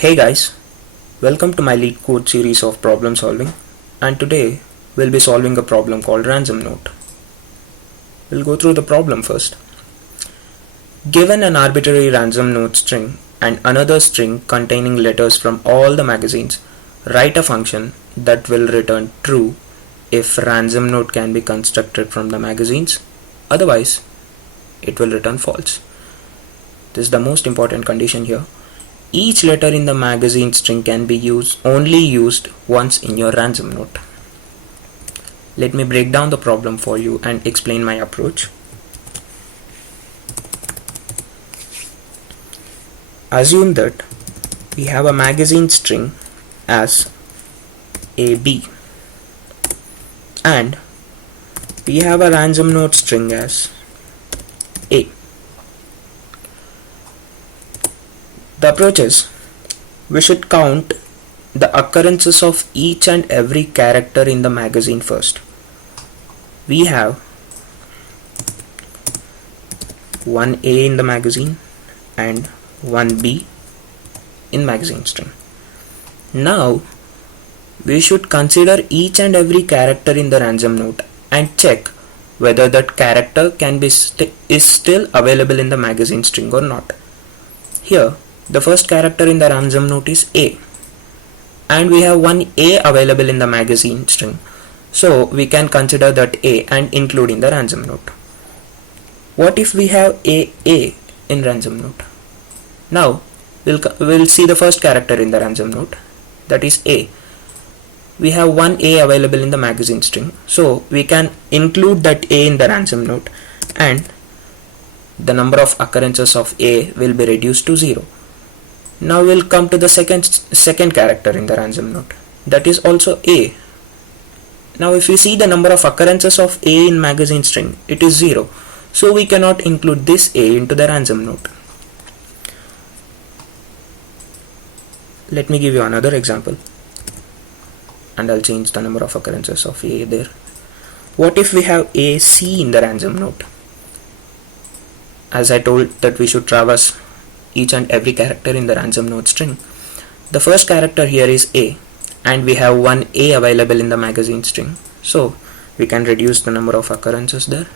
Hey guys, welcome to my lead code series of problem solving, and today we'll be solving a problem called ransom note. We'll go through the problem first. Given an arbitrary ransom note string and another string containing letters from all the magazines, write a function that will return true if ransom note can be constructed from the magazines, otherwise it will return false. This is the most important condition here. Each letter in the magazine string can be only used once in your ransom note. Let me break down the problem for you and explain my approach. Assume that we have a magazine string as AB and we have a ransom note string as A. The approach is, we should count the occurrences of each and every character in the magazine first. We have one A in the magazine and one B in magazine string. Now we should consider each and every character in the ransom note and check whether that character can be is still available in the magazine string or not. Here the first character in the ransom note is A, and we have one A available in the magazine string, so we can consider that A and include in the ransom note. What if we have A in ransom note? Now we'll see the first character in the ransom note, that is A. We have one A available in the magazine string, so we can include that A in the ransom note, and the number of occurrences of A will be reduced to 0. Now we'll come to the second character in the ransom note, that is also A. Now if we see the number of occurrences of A in magazine string, it is 0, so we cannot include this A into the ransom note. Let me give you another example, and I'll change the number of occurrences of A there. What if we have AC in the ransom note? As I told that we should traverse each and every character in the ransom note string. The first character here is A, and we have one A available in the magazine string, so we can reduce the number of occurrences there.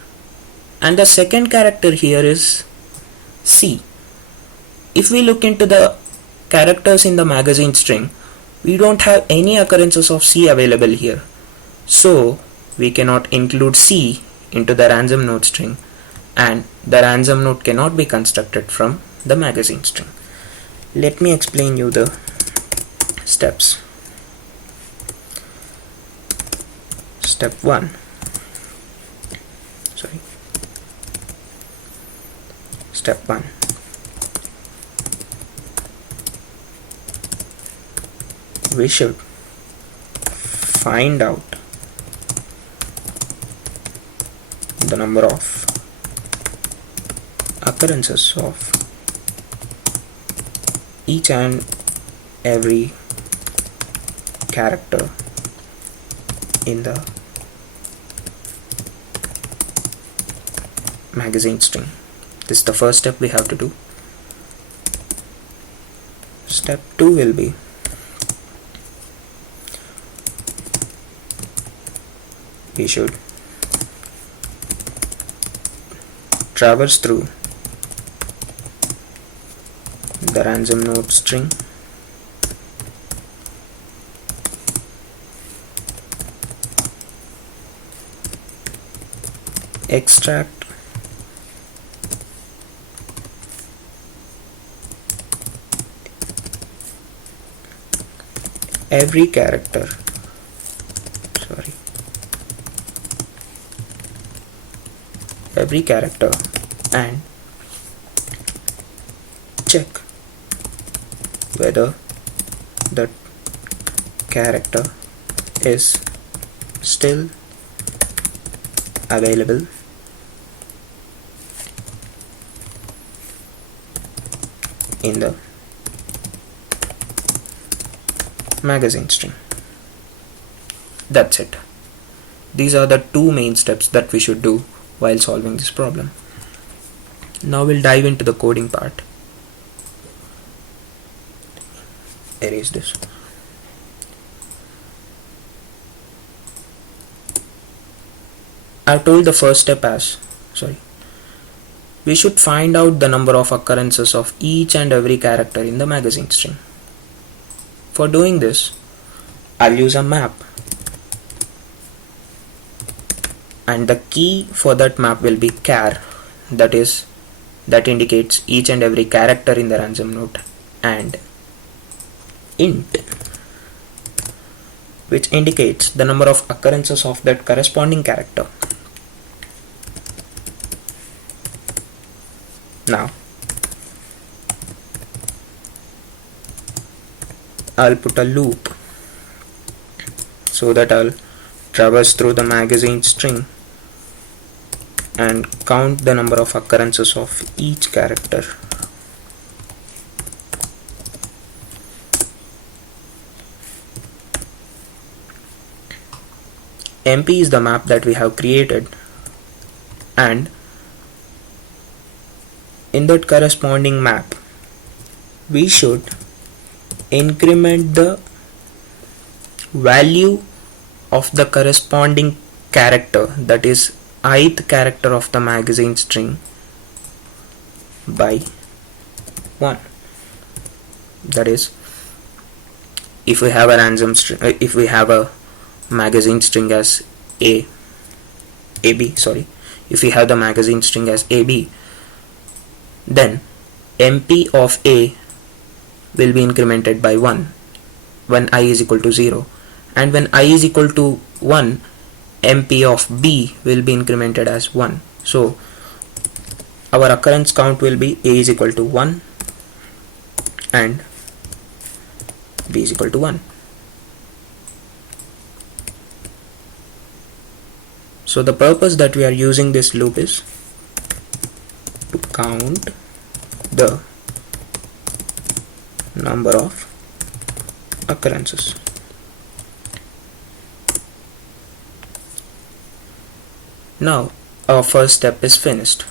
And the second character here is C. If we look into the characters in the magazine string, we don't have any occurrences of C available here, so we cannot include C into the ransom note string, and the ransom note cannot be constructed from the magazine string. Let me explain you the steps. Step 1. Step 1. We should find out the number of occurrences of each and every character in the magazine string. This is the first step we have to do. Step 2 will be, we should traverse through the ransom note string extract every character and check whether the character is still available in the magazine string. That's it. These are the two main steps that we should do while solving this problem. Now we'll dive into the coding part. erase this. I've told the first step as, we should find out the number of occurrences of each and every character in the magazine string. For doing this, I'll use a map, and the key for that map will be char, that indicates each and every character in the ransom note, and int, which indicates the number of occurrences of that corresponding character. Now I'll put a loop so that I'll traverse through the magazine string and count the number of occurrences of each character. MP is the map that we have created, and in that corresponding map we should increment the value of the corresponding character, that is ith character of the magazine string, by 1. That is, if we have a ransom string, if we have a magazine string as if we have the magazine string as AB, then MP of A will be incremented by 1 when I is equal to 0, and when I is equal to 1, MP of B will be incremented as 1. So our occurrence count will be A is equal to 1 and B is equal to 1. So the purpose that we are using this loop is to count the number of occurrences. Now our first step is finished,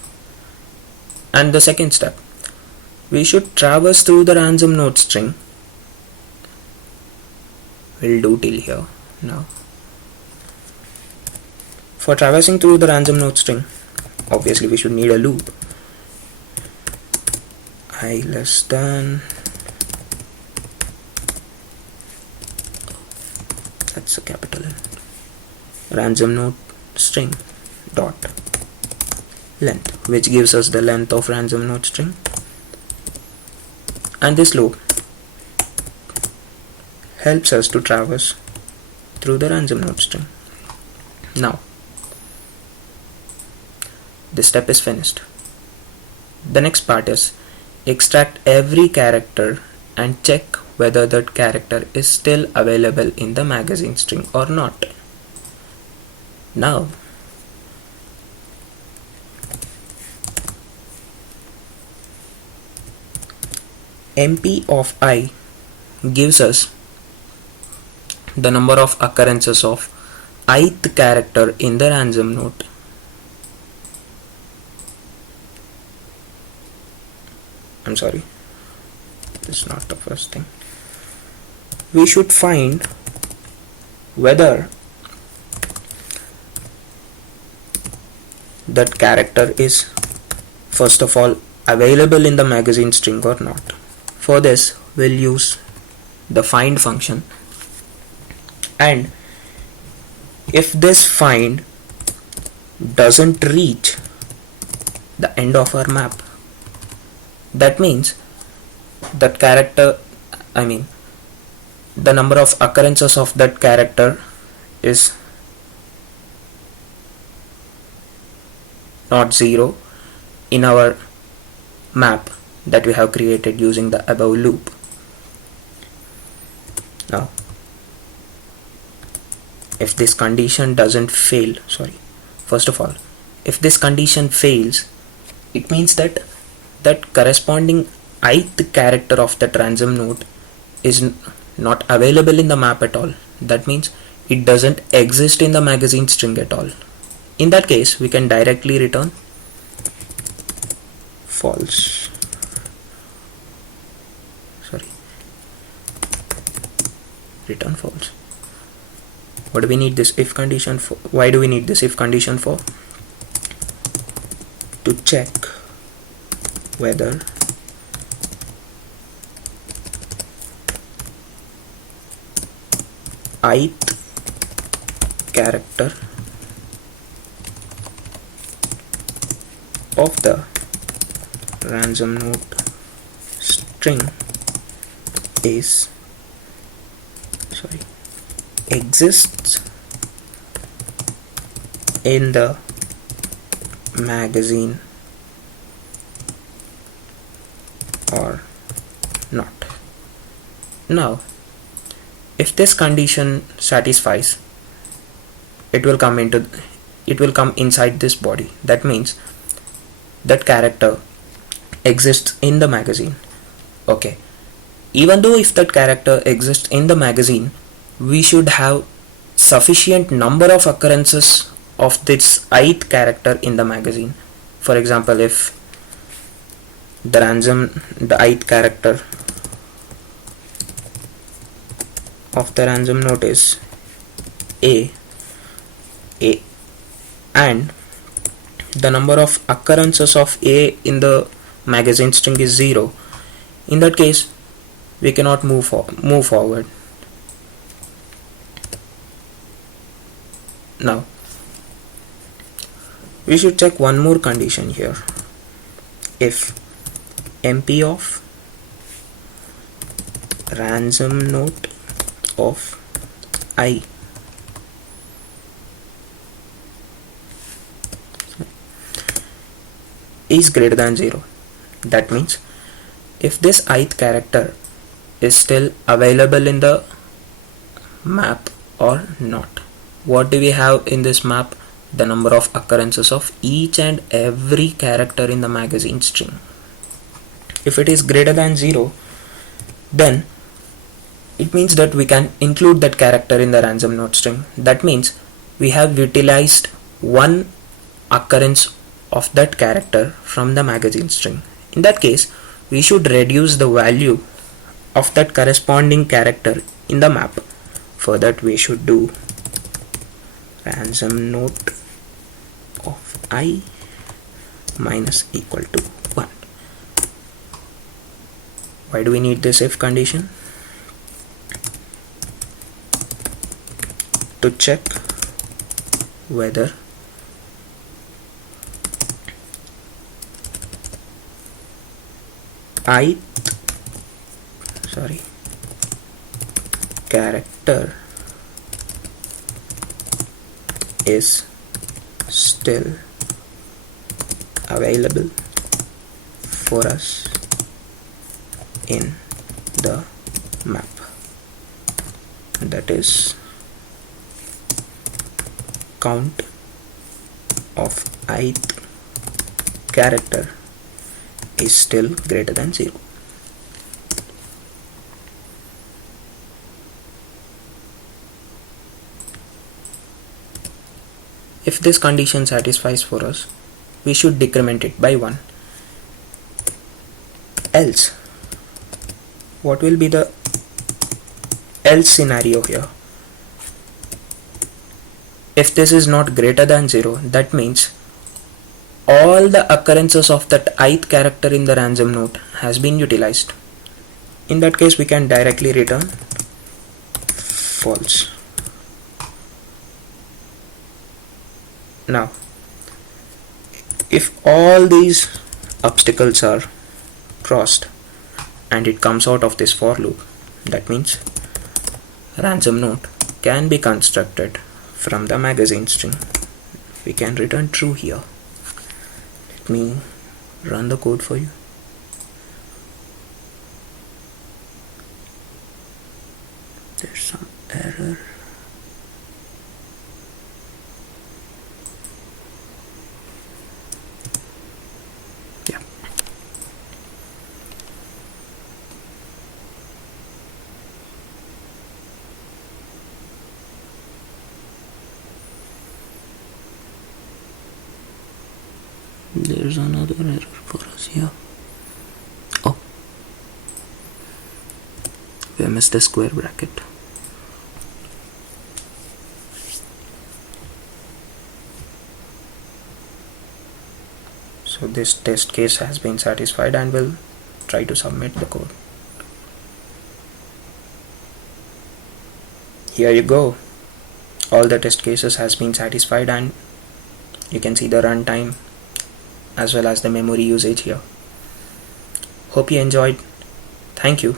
and the second step, we should traverse through the ransom note string. We'll do till here. Now for traversing through the ransom note string, obviously we should need a loop. I less than, that's a capital N, ransom note string dot length, which gives us the length of ransom note string, and this loop helps us to traverse through the ransom note string. Now this step is finished. The next part is extract every character and check whether that character is still available in the magazine string or not. Now MP of I gives us the number of occurrences of ith character in the ransom note. I'm sorry, this is not the first thing. We should find whether that character is first of all available in the magazine string or not. For this we'll use the find function, and if this find doesn't reach the end of our map, that means that character, the number of occurrences of that character is not 0 in our map that we have created using the above loop. Now if this condition doesn't fail, first of all, if this condition fails, it means that corresponding ith character of that ransom note is not available in the map at all. That means it doesn't exist in the magazine string at all. In that case, we can directly return false. return false. What do we need this if condition for? Why do we need this if condition for? To check whether ith character of the ransom note string exists in the magazine or not. Now, if this condition satisfies, it will come inside this body. That means that character exists in the magazine. Okay, even though if that character exists in the magazine, we should have sufficient number of occurrences of this ith character in the magazine. For example, if the ith character of the ransom note is A, and the number of occurrences of A in the magazine string is 0, in that case we cannot move forward. Now we should check one more condition here. If MP of ransom note of I is greater than 0, that means if this ith character is still available in the map or not. What do we have in this map? The number of occurrences of each and every character in the magazine string. If it is greater than 0, then it means that we can include that character in the ransom note string. That means we have utilized one occurrence of that character from the magazine string. In that case, we should reduce the value of that corresponding character in the map. For that, we should do ransom note of I minus equal to 1. Why do we need this if condition? To check whether character is still available for us in the map. That is, count of ith character is still greater than 0. If this condition satisfies for us, we should decrement it by 1. Else, what will be the else scenario here? If this is not greater than 0, that means all the occurrences of that ith character in the ransom note has been utilized. In that case, we can directly return false. Now, if all these obstacles are crossed and it comes out of this for loop, that means ransom note can be constructed from the magazine string. We can return true here. Let me run the code for you. There's some error. Yeah. There's another error for us here. Oh, we missed a square bracket. So this test case has been satisfied, and we'll try to submit the code. Here you go. All the test cases has been satisfied, and you can see the runtime as well as the memory usage here. Hope you enjoyed. Thank you.